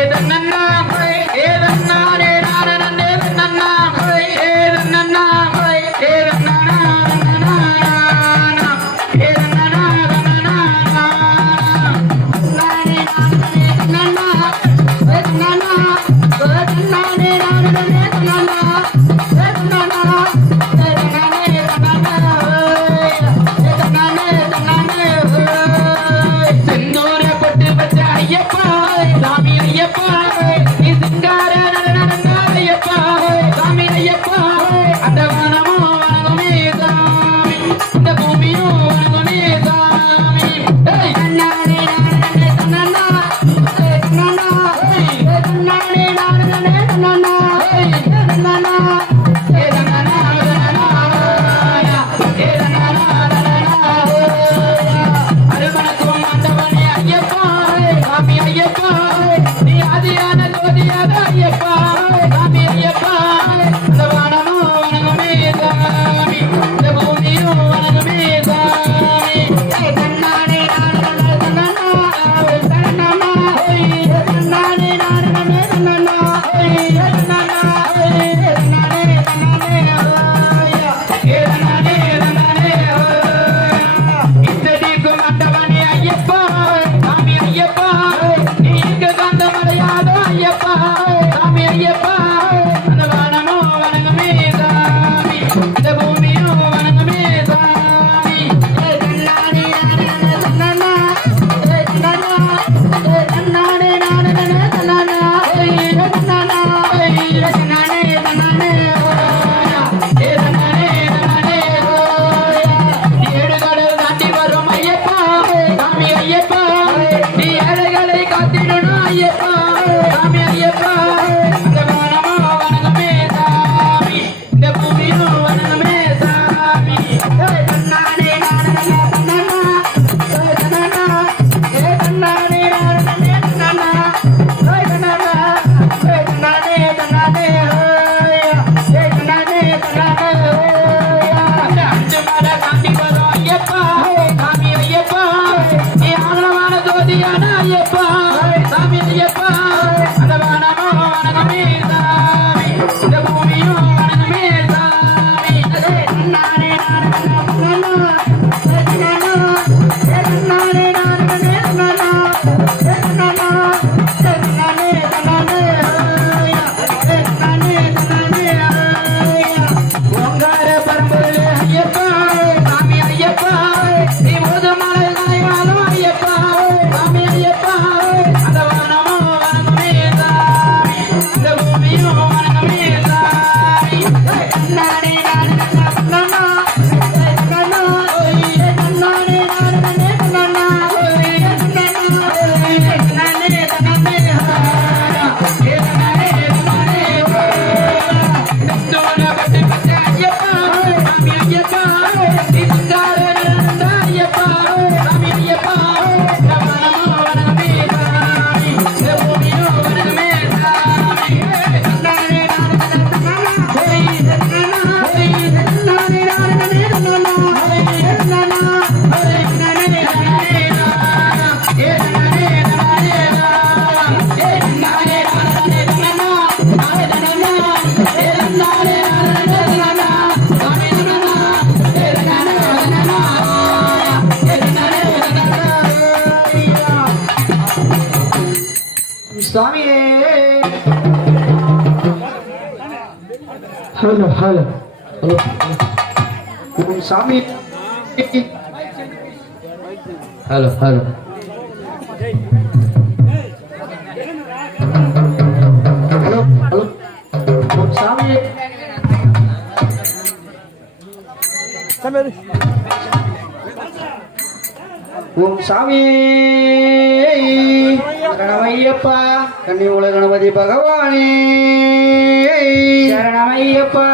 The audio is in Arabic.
ఏదన్నా ఏదన్నా சாமி அப்பா அந்த வானமோ வணக்கமே سامي هلا هلا سامي هلا هلا ஓம் சாமியே கணமையப்பா கன்னி உலகணபதி பகவானே. சரணமையப்பா